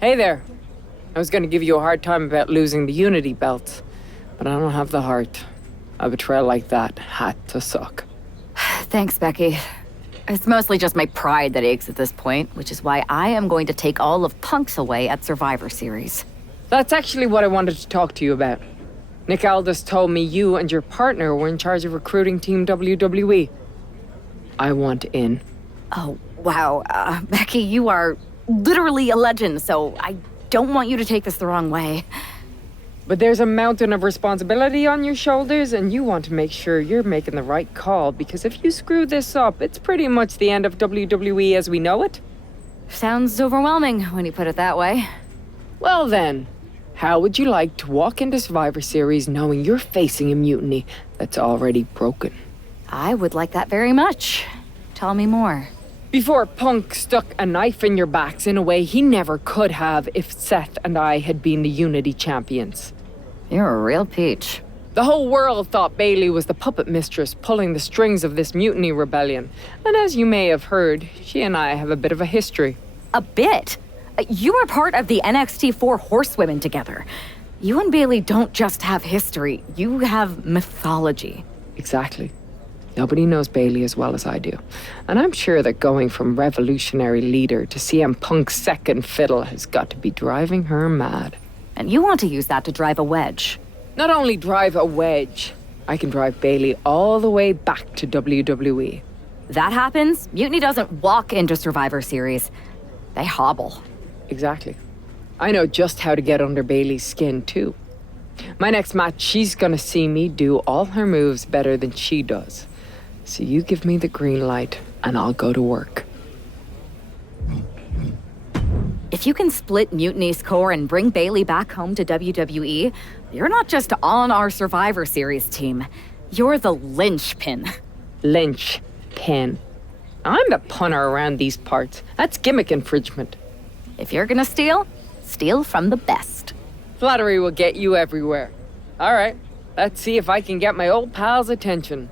Hey there. I was gonna give you a hard time about losing the Unity belt, but I don't have the heart. A betrayal like that had to suck. Thanks, Becky. It's mostly just my pride that aches at this point, which is why I am going to take all of Punk's away at Survivor Series. That's actually what I wanted to talk to you about. Nick Aldis told me you and your partner were in charge of recruiting Team WWE. I want in. Oh, wow. Becky, you are literally a legend, so I don't want you to take this the wrong way. But there's a mountain of responsibility on your shoulders, and you want to make sure you're making the right call, because if you screw this up, it's pretty much the end of WWE as we know it. Sounds overwhelming when you put it that way. Well then, how would you like to walk into Survivor Series knowing you're facing a mutiny that's already broken? I would like that very much. Tell me more. Before Punk stuck a knife in your backs in a way he never could have if Seth and I had been the Unity champions. You're a real peach. The whole world thought Bailey was the puppet mistress pulling the strings of this mutiny rebellion. And as you may have heard, she and I have a bit of a history. A bit? You were part of the NXT 4 Horsewomen together. You and Bailey don't just have history, you have mythology. Exactly. Nobody knows Bailey as well as I do. And I'm sure that going from revolutionary leader to CM Punk's second fiddle has got to be driving her mad. And you want to use that to drive a wedge. Not only drive a wedge, I can drive Bailey all the way back to WWE. That happens, Mutiny doesn't walk into Survivor Series. They hobble. Exactly. I know just how to get under Bailey's skin, too. My next match, she's gonna see me do all her moves better than she does. So you give me the green light, and I'll go to work. If you can split Mutiny's core and bring Bailey back home to WWE, you're not just on our Survivor Series team. You're the linchpin. Linchpin. I'm the punter around these parts. That's gimmick infringement. If you're gonna steal, steal from the best. Flattery will get you everywhere. All right, let's see if I can get my old pal's attention.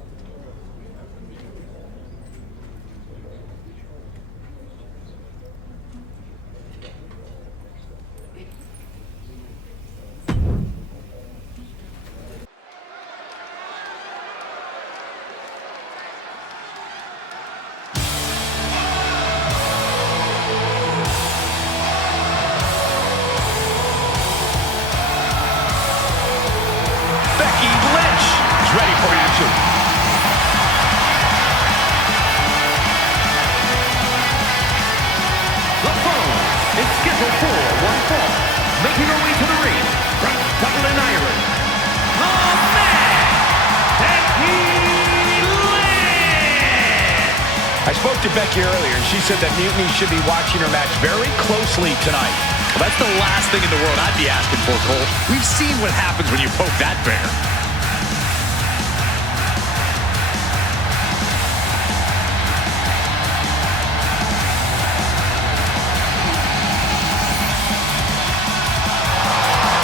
I spoke to Becky earlier, and she said that Mutiny should be watching her match very closely tonight. Well, that's the last thing in the world I'd be asking for, Cole. We've seen what happens when you poke that bear.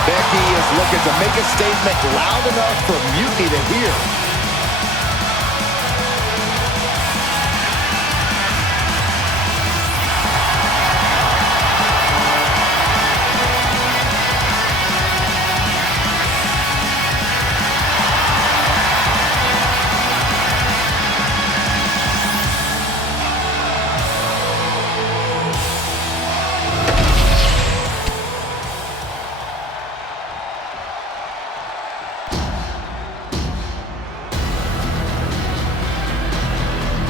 Becky is looking to make a statement loud enough for Mutiny to hear.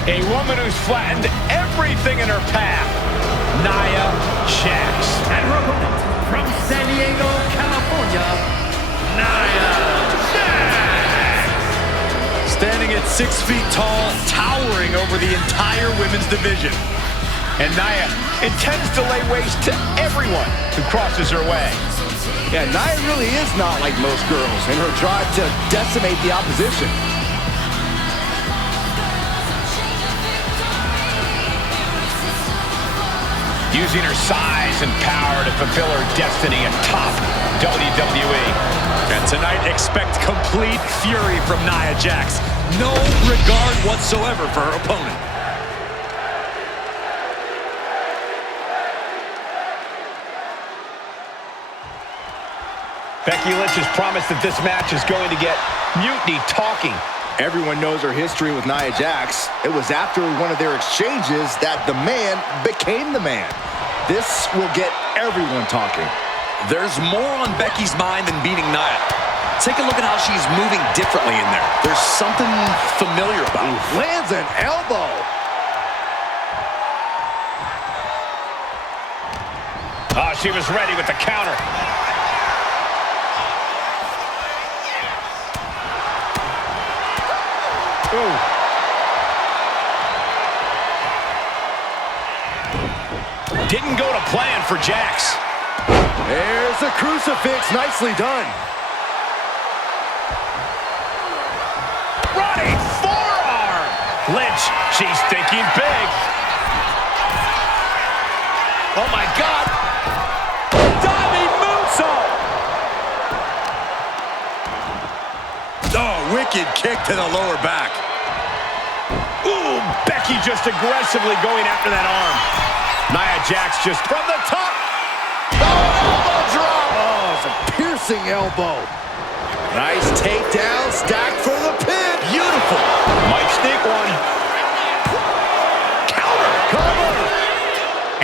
A woman who's flattened everything in her path, Nia Jax. And her opponent, from San Diego, California, Nia Jax. Standing at 6 feet tall, towering over the entire women's division. And Nia intends to lay waste to everyone who crosses her way. Yeah, Nia really is not like most girls in her drive to decimate the opposition. Using her size and power to fulfill her destiny atop WWE. And tonight, expect complete fury from Nia Jax. No regard whatsoever for her opponent. Becky Lynch has promised that this match is going to get Mutiny talking. Everyone knows her history with Nia Jax. It was after one of their exchanges that the man became the man. This will get everyone talking. There's more on Becky's mind than beating Nia. Take a look at how she's moving differently in there. There's something familiar about it. Lands an elbow. Oh, she was ready with the counter. Ooh. Didn't go to plan for Jax. There's a crucifix. Nicely done. Running forearm. Lynch, she's thinking big. Oh, my God. Diving moonsault. Oh, wicked kick to the lower back. Ooh, Becky just aggressively going after that arm. Nia Jax just from the top. Elbow drop. Oh, it's a piercing elbow. Nice takedown, stacked for the pin. Beautiful. Might sneak one. Cover.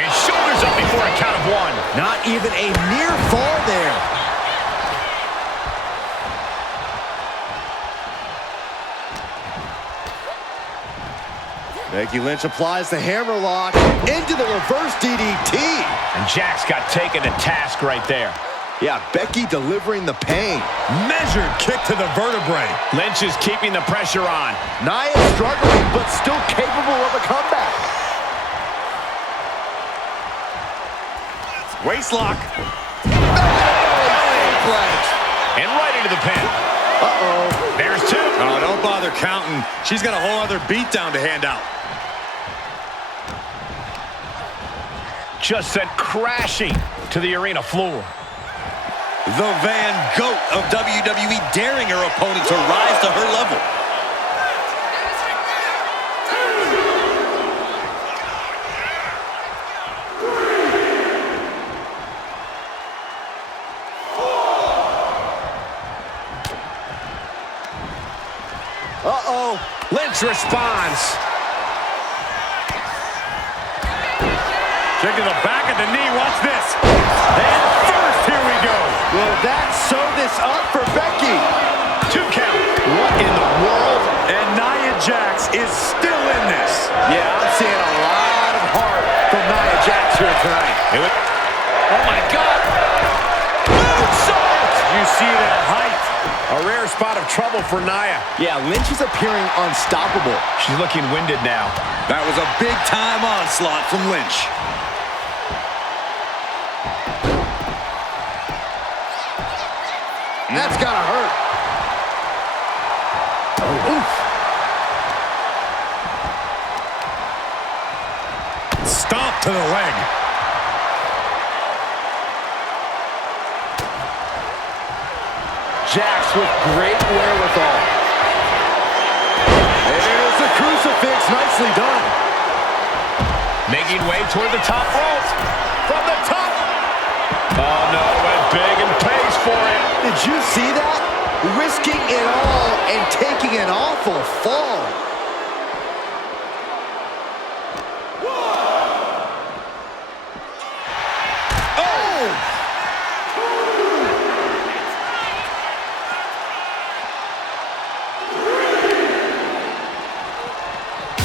And shoulders up before a count of one. Not even a near fall there. Becky Lynch applies the hammerlock into the reverse DDT. And Jax got taken to task right there. Yeah, Becky delivering the pain. Measured kick to the vertebrae. Lynch is keeping the pressure on. Nia struggling, but still capable of a comeback. Waistlock. And right into the pin. Uh-oh. There's two. Oh, don't bother counting. She's got a whole other beatdown to hand out. Just sent crashing to the arena floor. The Van Goat of WWE daring her opponent to rise to her level. Uh-oh. Lynch responds. Kick to the back of the knee. Watch this. And first, here we go. Will that sew this up for Becky? 2 count. What in the world? And Nia Jax is still in this. Yeah, I'm seeing a lot of heart from Nia Jax here tonight. Oh, my God. Moonsault. You see that height. A rare spot of trouble for Nia. Yeah, Lynch is appearing unstoppable. She's looking winded now. That was a big-time onslaught from Lynch. That's gotta hurt. Oh, oof. Stomp to the leg. Jax with great wherewithal. There's the crucifix. Nicely done. Making way toward the top rope. From the top. Oh, no. Went big and pays for it. Did you see that? Risking it all and taking an awful fall. Oh!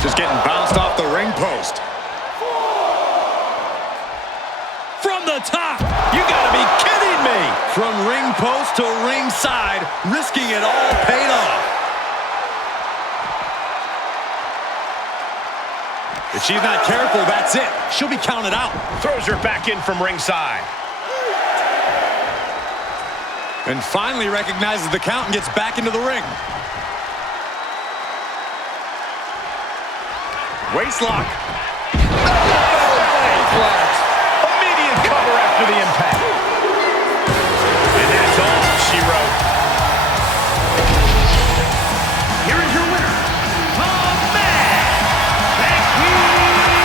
Just getting bounced off the ring post. From the top. You gotta be kidding me. From ring post to ringside, risking it all paid off. If she's not careful, that's it. She'll be counted out. Throws her back in from ringside. And finally recognizes the count and gets back into the ring. Waistlock. Immediate cover after the impact. And that's all she wrote. Here is your winner, the man, Becky Lynch.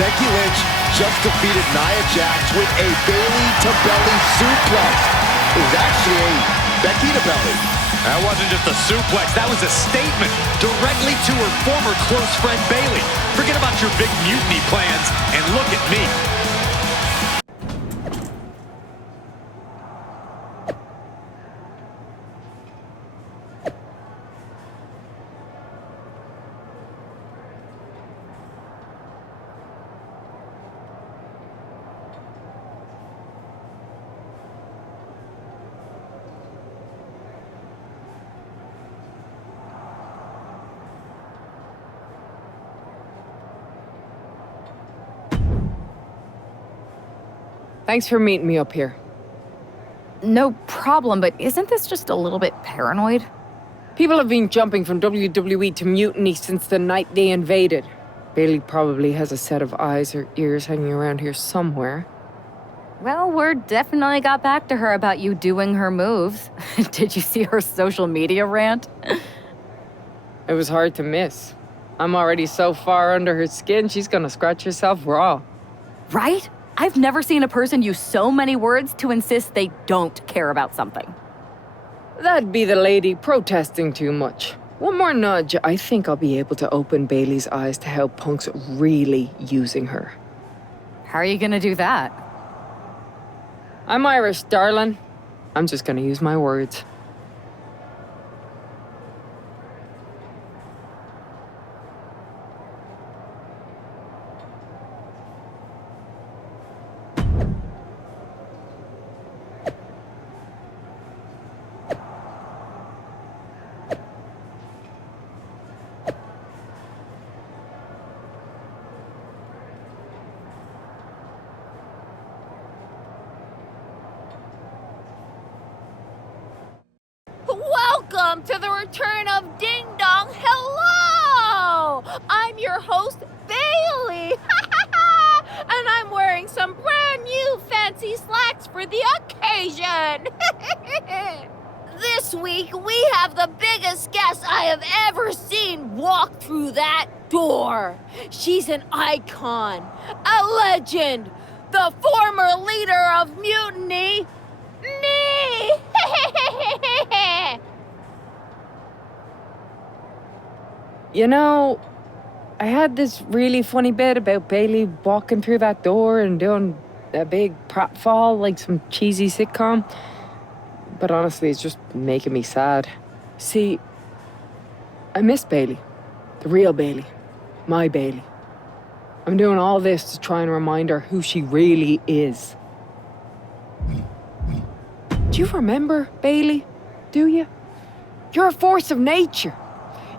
Becky Lynch just defeated Nia Jax with a Bayley-to-belly suplex. It was actually a Becky-to-belly. That wasn't just a suplex, that was a statement directly to her former close friend Bayley. Forget about your big mutiny plans and look at me. Thanks for meeting me up here. No problem, but isn't this just a little bit paranoid? People have been jumping from WWE to Mutiny since the night they invaded. Bayley probably has a set of eyes or ears hanging around here somewhere. Well, word definitely got back to her about you doing her moves. Did you see her social media rant? It was hard to miss. I'm already so far under her skin, she's gonna scratch herself raw. Right? I've never seen a person use so many words to insist they don't care about something. That'd be the lady protesting too much. One more nudge, I think I'll be able to open Bayley's eyes to how Punk's really using her. How are you gonna do that? I'm Irish, darling. I'm just gonna use my words. Welcome to the return of Ding Dong. Hello! I'm your host, Bayley. And I'm wearing some brand new fancy slacks for the occasion. This week, we have the biggest guest I have ever seen walk through that door. She's an icon, a legend, the former leader of Mutiny, me! You know, I had this really funny bit about Bayley walking through that door and doing a big pratfall like some cheesy sitcom. But honestly, it's just making me sad. See, I miss Bayley. The real Bayley. My Bayley. I'm doing all this to try and remind her who she really is. Do you remember, Bayley? Do you? You're a force of nature.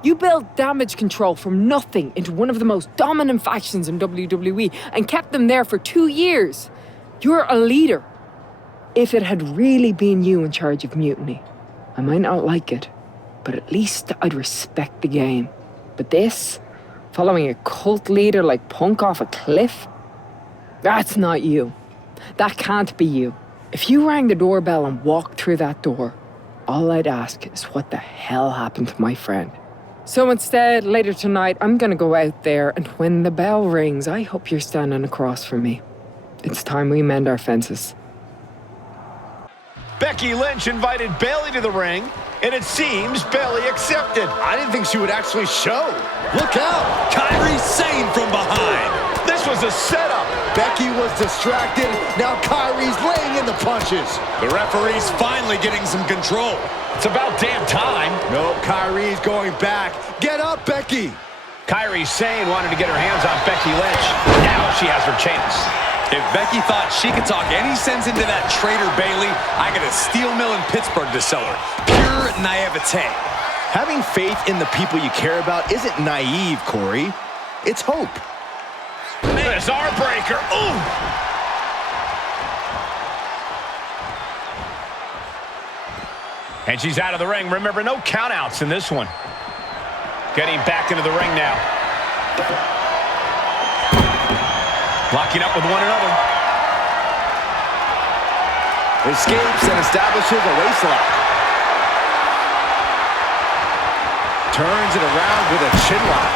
You built damage control from nothing into one of the most dominant factions in WWE and kept them there for 2 years. You're a leader. If it had really been you in charge of Mutiny, I might not like it, but at least I'd respect the game. But this, following a cult leader like Punk off a cliff, that's not you. That can't be you. If you rang the doorbell and walked through that door, all I'd ask is what the hell happened to my friend. So instead, later tonight, I'm gonna go out there, and when the bell rings, I hope you're standing across from me. It's time we mend our fences. Becky Lynch invited Bayley to the ring, and it seems Bayley accepted. I didn't think she would actually show. Look out! Kairi Sane from behind. This was a setup. Becky was distracted. Now Kairi's laying in the punches. The referee's finally getting some control. It's about damn time. Nope, Kairi's going back. Get up, Becky. Kairi Sane wanted to get her hands on Becky Lynch. Now she has her chance. If Becky thought she could talk any sense into that traitor Bayley, I got a steel mill in Pittsburgh to sell her. Pure naivete. Having faith in the people you care about isn't naive, Corey. It's hope. There's our breaker. Ooh! And she's out of the ring. Remember, no countouts in this one. Getting back into the ring now. Locking up with one another. Escapes and establishes a waistlock. Turns it around with a chin lock.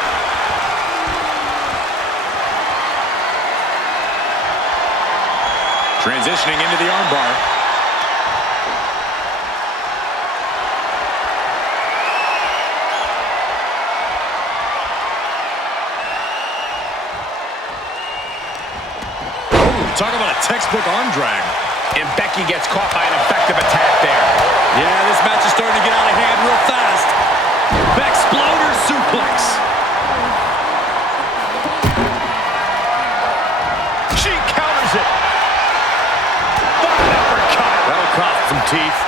Transitioning into the armbar. Talk about a textbook arm drag. And Becky gets caught by an effective attack there. Yeah, this match is starting to get out of hand real fast. Exploder suplex. She counters it. What an uppercut. That'll cost some teeth.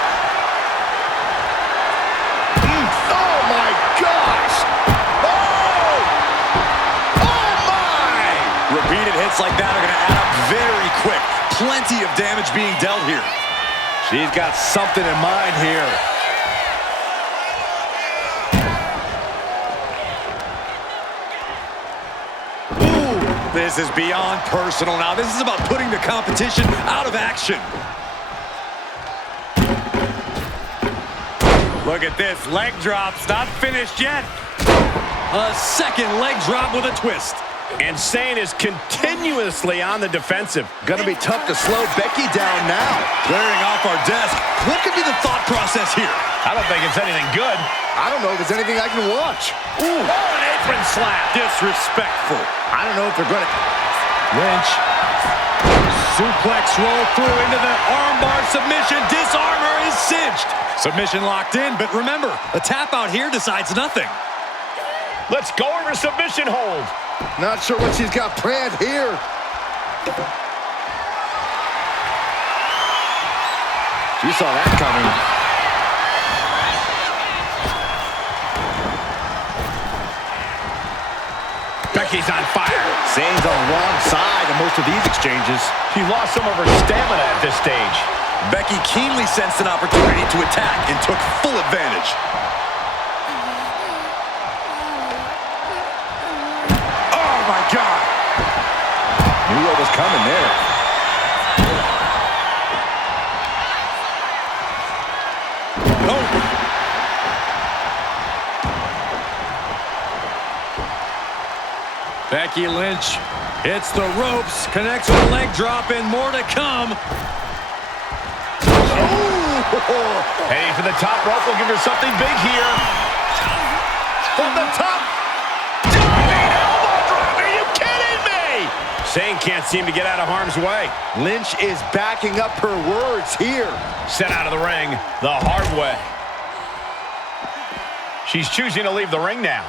Oh, my gosh! Oh! Oh, my! Repeated hits like that are going to add up very quick. Plenty of damage being dealt here. She's got something in mind here. Ooh, this is beyond personal now. This is about putting the competition out of action. Look at this. Leg drops. Not finished yet. A second leg drop with a twist. And Sane is continuously on the defensive. Gonna be tough to slow Becky down now. Clearing off our desk. What could be the thought process here? I don't think it's anything good. I don't know if there's anything I can watch. Ooh, an apron slap. Disrespectful. I don't know if they're gonna... Lynch. Suplex roll through into the armbar submission. Disarmor is cinched. Submission locked in, but remember, a tap out here decides nothing. Let's go over submission hold. Not sure what she's got planned here. She saw that coming. Becky's on fire. Zane's on the wrong side of most of these exchanges. She lost some of her stamina at this stage. Becky keenly sensed an opportunity to attack and took full advantage. Oh my God! Knew what was coming there. Oh! Becky Lynch hits the ropes, connects with a leg drop, and more to come. Heading for the top rope will give her something big here. From the top. Diving elbow drop. Are you kidding me? Sane can't seem to get out of harm's way. Lynch is backing up her words here. Sent out of the ring the hard way. She's choosing to leave the ring now.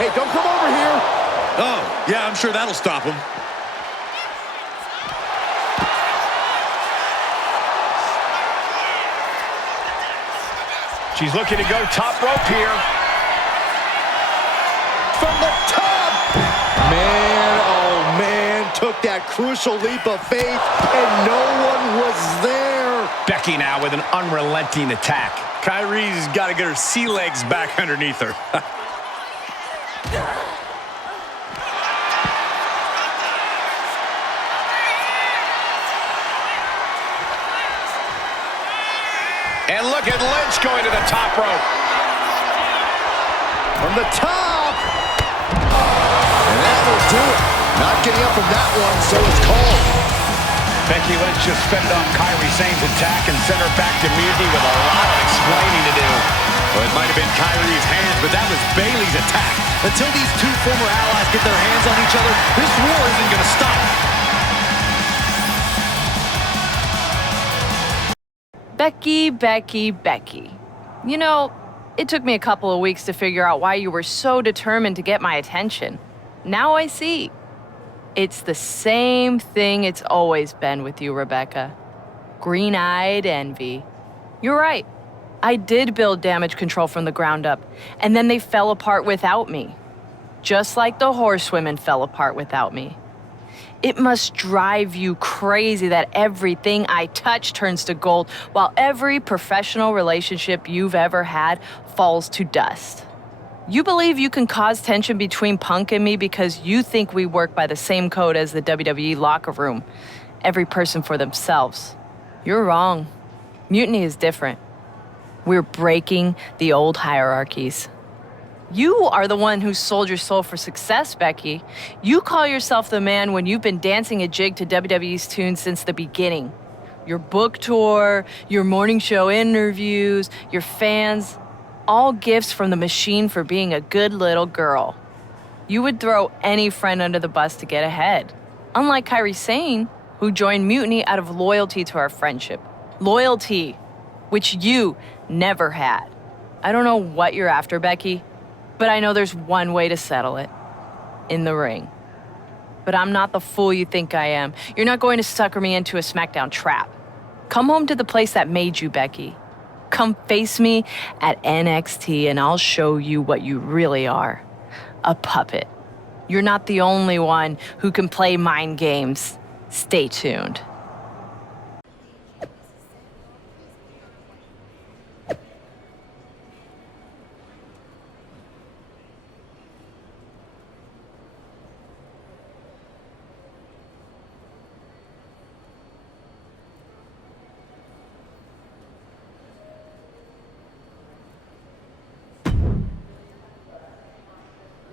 Hey, don't come over here. Oh, yeah, I'm sure that'll stop him. She's looking to go top rope here. From the top. Man, oh man, took that crucial leap of faith and no one was there. Becky now with an unrelenting attack. Kyrie's got to get her sea legs back underneath her. And look at Lynch going to the top rope. From the top. And that will do it. Not getting up from that one, so it's called. Becky Lynch just fended off Kairi Sane's attack and sent her back to Mutiny with a lot of explaining to do. Well, it might have been Kyrie's hands, but that was Bayley's attack. Until these two former allies get their hands on each other, this war isn't going to stop. Becky. You know, it took me a couple of weeks to figure out why you were so determined to get my attention. Now I see. It's the same thing it's always been with you, Rebecca. Green-eyed envy. You're right. I did build damage control from the ground up, and then they fell apart without me. Just like the horsewomen fell apart without me. It must drive you crazy that everything I touch turns to gold, while every professional relationship you've ever had falls to dust. You believe you can cause tension between Punk and me because you think we work by the same code as the WWE locker room. every person for themselves. You're wrong. Mutiny is different. We're breaking the old hierarchies. You are the one who sold your soul for success, Becky. You call yourself the man when you've been dancing a jig to WWE's tunes since the beginning. Your book tour, your morning show interviews, your fans, all gifts from the machine for being a good little girl. You would throw any friend under the bus to get ahead. Unlike Kairi Sane, who joined Mutiny out of loyalty to our friendship. Loyalty, which you never had. I don't know what you're after, Becky, but I know there's one way to settle it. In the ring. But I'm not the fool you think I am. You're not going to sucker me into a SmackDown trap. Come home to the place that made you, Becky. Come face me at NXT and I'll show you what you really are. A puppet. You're not the only one who can play mind games. Stay tuned.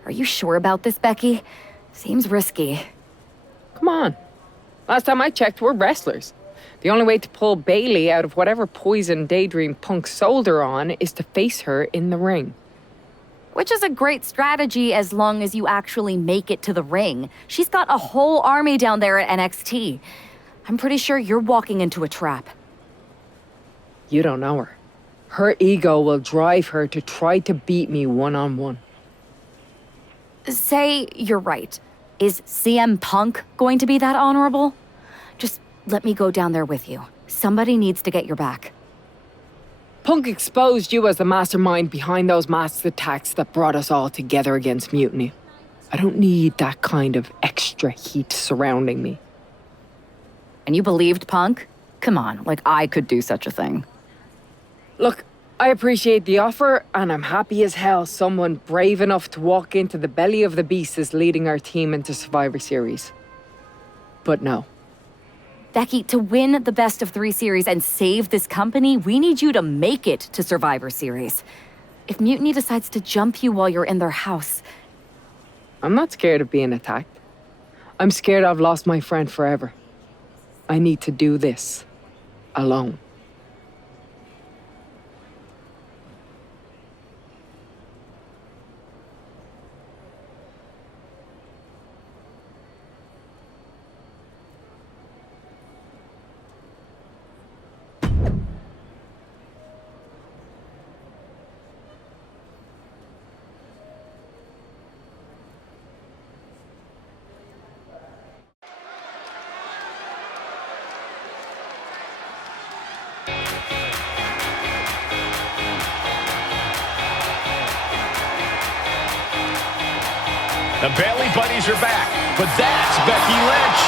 Are you sure about this, Becky? Seems risky. Come on. Last time I checked, we're wrestlers. The only way to pull Bailey out of whatever poison daydream Punk sold her on is to face her in the ring. Which is a great strategy as long as you actually make it to the ring. She's got a whole army down there at NXT. I'm pretty sure you're walking into a trap. You don't know her. Her ego will drive her to try to beat me one-on-one. Say you're right. Is CM Punk going to be that honorable? Just let me go down there with you. Somebody needs to get your back. Punk exposed you as the mastermind behind those masked attacks that brought us all together against Mutiny. I don't need that kind of extra heat surrounding me. And you believed Punk? Come on, like I could do such a thing. Look, I appreciate the offer, and I'm happy as hell someone brave enough to walk into the belly of the beast is leading our team into Survivor Series. But no. Becky, to win the best of 3 series and save this company, we need you to make it to Survivor Series. If Mutiny decides to jump you while you're in their house... I'm not scared of being attacked. I'm scared I've lost my friend forever. I need to do this. Alone. The Bailey buddies are back, but that's Becky Lynch.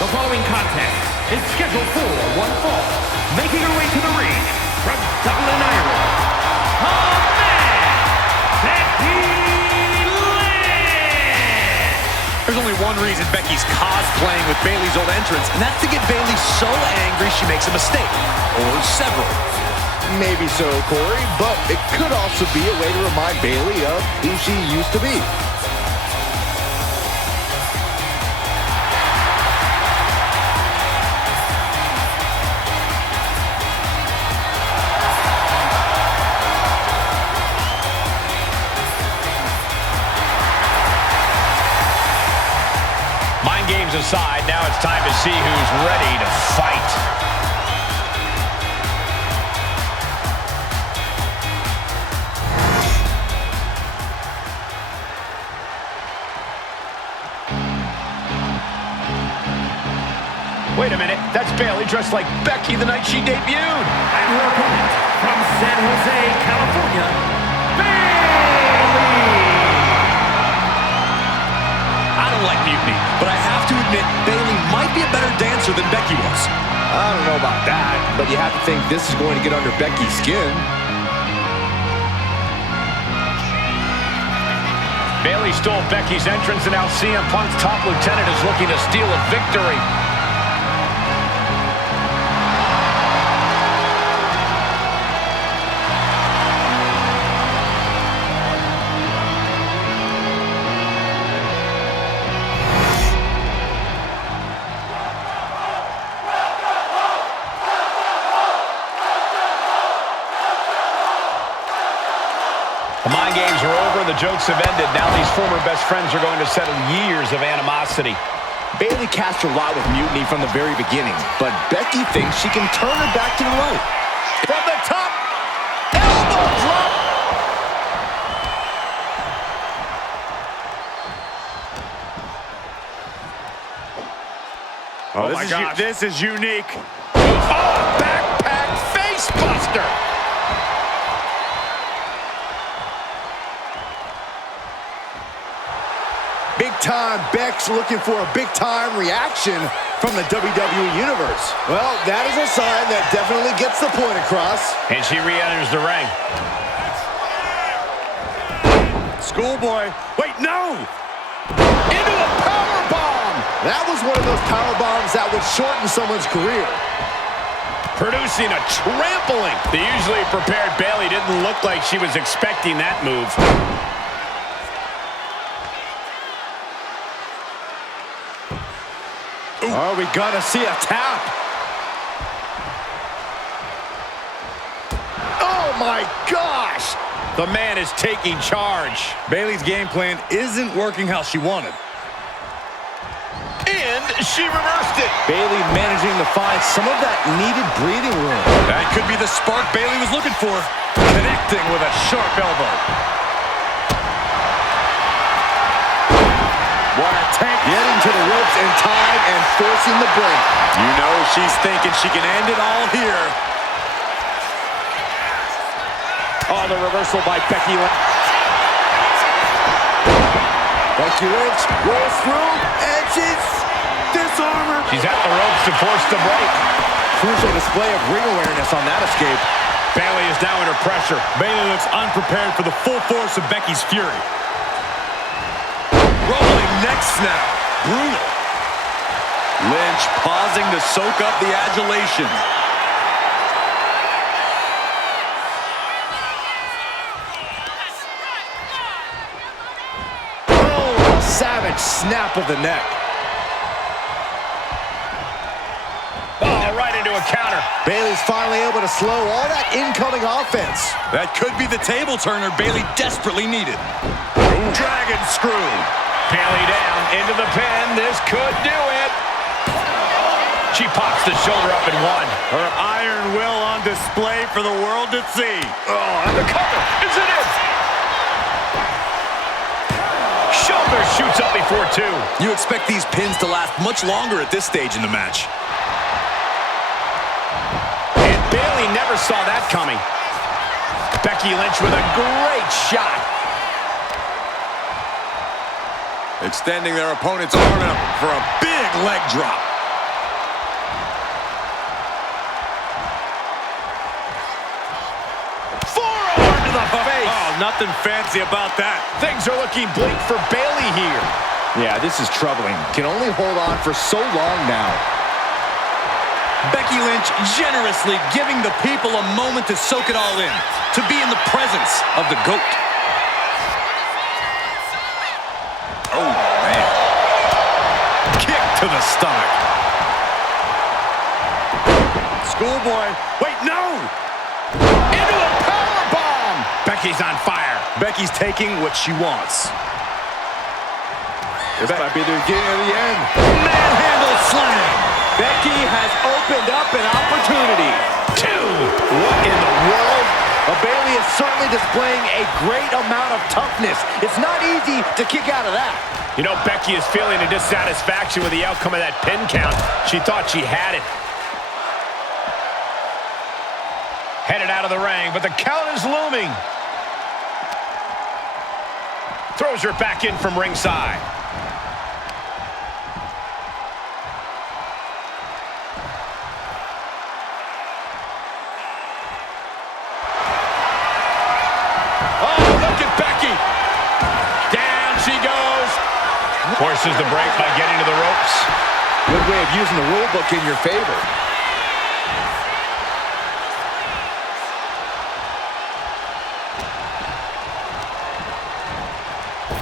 The following contest is scheduled for one fall. Making her way to the ring from Dublin, Ireland, the man, Becky Lynch! There's only one reason Becky's cosplaying with Bailey's old entrance, and that's to get Bailey so angry she makes a mistake. Or several. Maybe so, Corey, but it could also be a way to remind Bailey of who she used to be. Mind games aside, now it's time to see who's ready to fight. Wait a minute, that's Bailey dressed like Becky the night she debuted. And her opponent from San Jose, California, Bailey! I don't like Mutiny, but I have to admit Bailey might be a better dancer than Becky was. I don't know about that, but you have to think this is going to get under Becky's skin. Bayley stole Becky's entrance, and now CM Punk's top lieutenant is looking to steal a victory. The mind games are over, the jokes have ended. Now these former best friends are going to settle years of animosity. Bayley cast her lot with Mutiny from the very beginning, but Becky thinks she can turn her back to the right. From the top, elbow drop. Oh, my God, this is unique. Oh, backpack face buster. Big time Beck's looking for a big time reaction from the WWE Universe. Well, that is a sign that definitely gets the point across. And she re-enters the ring. Schoolboy. Wait, no! Into a power bomb. That was one of those power bombs that would shorten someone's career. Producing a trampling. The usually prepared Bayley didn't look like she was expecting that move. Are we gonna see a tap? Oh my gosh! The man is taking charge. Bayley's game plan isn't working how she wanted. And she reversed it. Bayley managing to find some of that needed breathing room. That could be the spark Bayley was looking for. Connecting with a sharp elbow. What a tank. Getting to the ropes in time and forcing the break. You know she's thinking she can end it all here. Oh, the reversal by Becky Lynch. Becky Lynch rolls through, and she's disarmed. She's at the ropes to force the break. Crucial display of ring awareness on that escape. Bayley is now under pressure. Bayley looks unprepared for the full force of Becky's fury. Rolling neck snap. Brutal. Lynch pausing to soak up the adulation. Oh, a savage snap of the neck. Oh, right into a counter. Bayley's finally able to slow all that incoming offense. That could be the table turner Bayley desperately needed. Dragon screw. Bayley down into the pin. This could do it. She pops the shoulder up and one. Her iron will on display for the world to see. Oh, and the cover. Is it in? Shoulder shoots up before two. You expect these pins to last much longer at this stage in the match. And Bayley never saw that coming. Becky Lynch with a great shot. Extending their opponent's arm out for a big leg drop. Forearm to the face. Oh, nothing fancy about that. Things are looking bleak for Bayley here. Yeah, this is troubling. Can only hold on for so long now. Becky Lynch generously giving the people a moment to soak it all in, to be in the presence of the GOAT. Oh, man. Kick to the stomach. Schoolboy. Wait, no! Into a power bomb. Becky's on fire. Becky's taking what she wants. This might be the beginning of the end. Manhandle slam. Becky has opened up an opportunity. Two. What in the world? Bayley is certainly displaying a great amount of toughness. It's not easy to kick out of that. You know, Becky is feeling a dissatisfaction with the outcome of that pin count. She thought she had it. Headed out of the ring, but the count is looming. Throws her back in from ringside. Forces the break by getting to the ropes. Good way of using the rule book in your favor.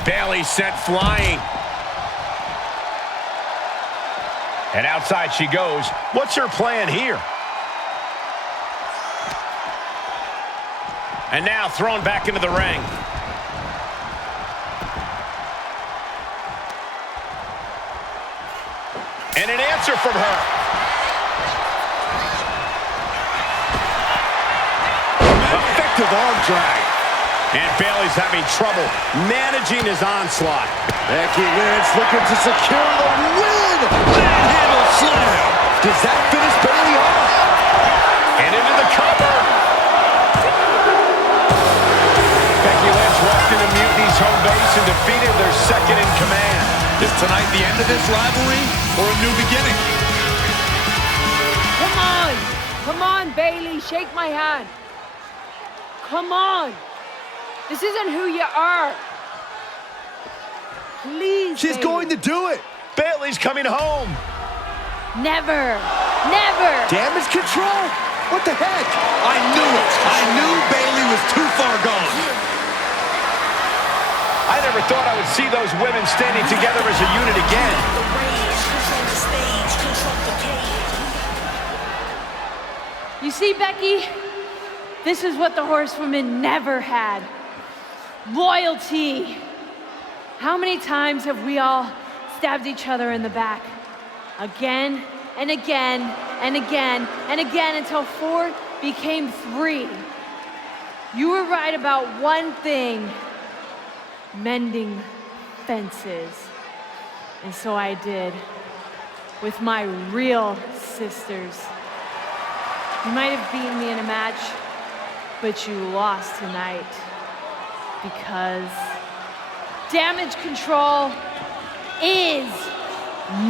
Bayley sent flying. And outside she goes. What's her plan here? And now thrown back into the ring. And an answer from her. Effective arm drag. And Bayley's having trouble managing his onslaught. Becky Lynch looking to secure the win. Manhandle slam. Does that finish Bayley off? And into the cover. Becky Lynch walked into Mutiny's home base and defeated their second in command. Is tonight the end of this rivalry or a new beginning? Come on! Come on, Bayley, shake my hand. Come on! This isn't who you are. Please, She's Bayley. going to do it. Bayley's coming home. Never! Never! Damage control? What the heck? I knew it. I knew Bayley was too far gone. I never thought I would see those women standing together as a unit again. You see, Becky, this is what the horsewomen never had. Loyalty. How many times have we all stabbed each other in the back? Again and again and again and again until 4 became 3. You were right about one thing. Mending fences. And so I did. With my real sisters. You might have beaten me in a match, but you lost tonight. Because damage control is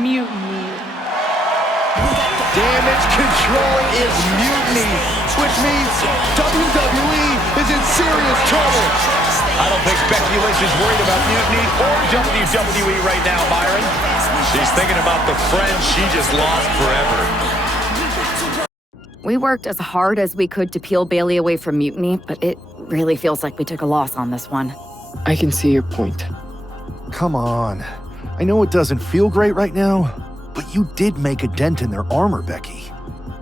mutiny. Damage control is mutiny, which means WWE is in serious trouble. I don't think Becky Lynch is worried about Mutiny or WWE right now, Byron. She's thinking about the friends she just lost forever. We worked as hard as we could to peel Bayley away from Mutiny, but it really feels like we took a loss on this one. I can see your point. Come on. I know it doesn't feel great right now, but you did make a dent in their armor, Becky.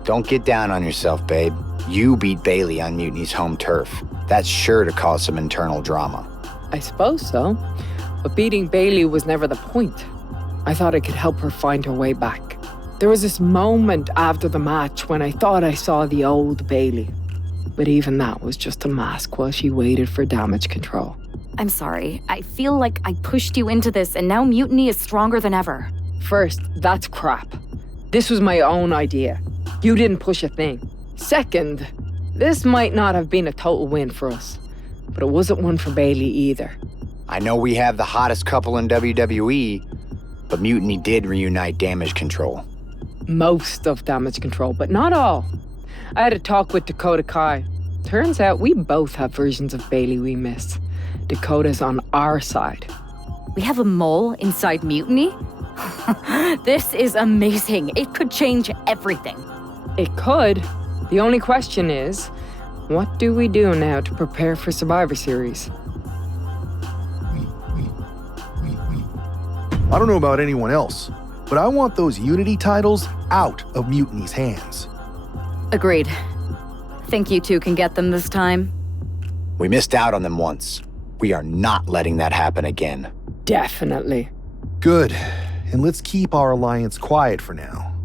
Don't get down on yourself, babe. You beat Bayley on Mutiny's home turf. That's sure to cause some internal drama. I suppose so. But beating Bayley was never the point. I thought I could help her find her way back. There was this moment after the match when I thought I saw the old Bayley. But even that was just a mask while she waited for damage control. I'm sorry. I feel like I pushed you into this, and now Mutiny is stronger than ever. First, that's crap. This was my own idea. You didn't push a thing. Second, this might not have been a total win for us, but it wasn't one for Bayley either. I know we have the hottest couple in WWE, but Mutiny did reunite Damage Control. Most of Damage Control, but not all. I had a talk with Dakota Kai. Turns out we both have versions of Bayley we miss. Dakota's on our side. We have a mole inside Mutiny? This is amazing. It could change everything. It could. The only question is, what do we do now to prepare for Survivor Series? I don't know about anyone else, but I want those Unity titles out of Mutiny's hands. Agreed. Think you two can get them this time? We missed out on them once. We are not letting that happen again. Definitely. Good. And let's keep our alliance quiet for now.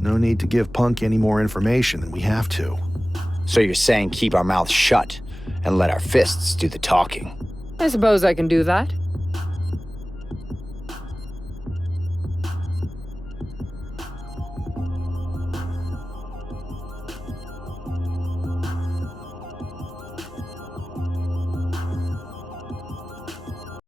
No need to give Punk any more information than we have to. So you're saying keep our mouths shut and let our fists do the talking? I suppose I can do that.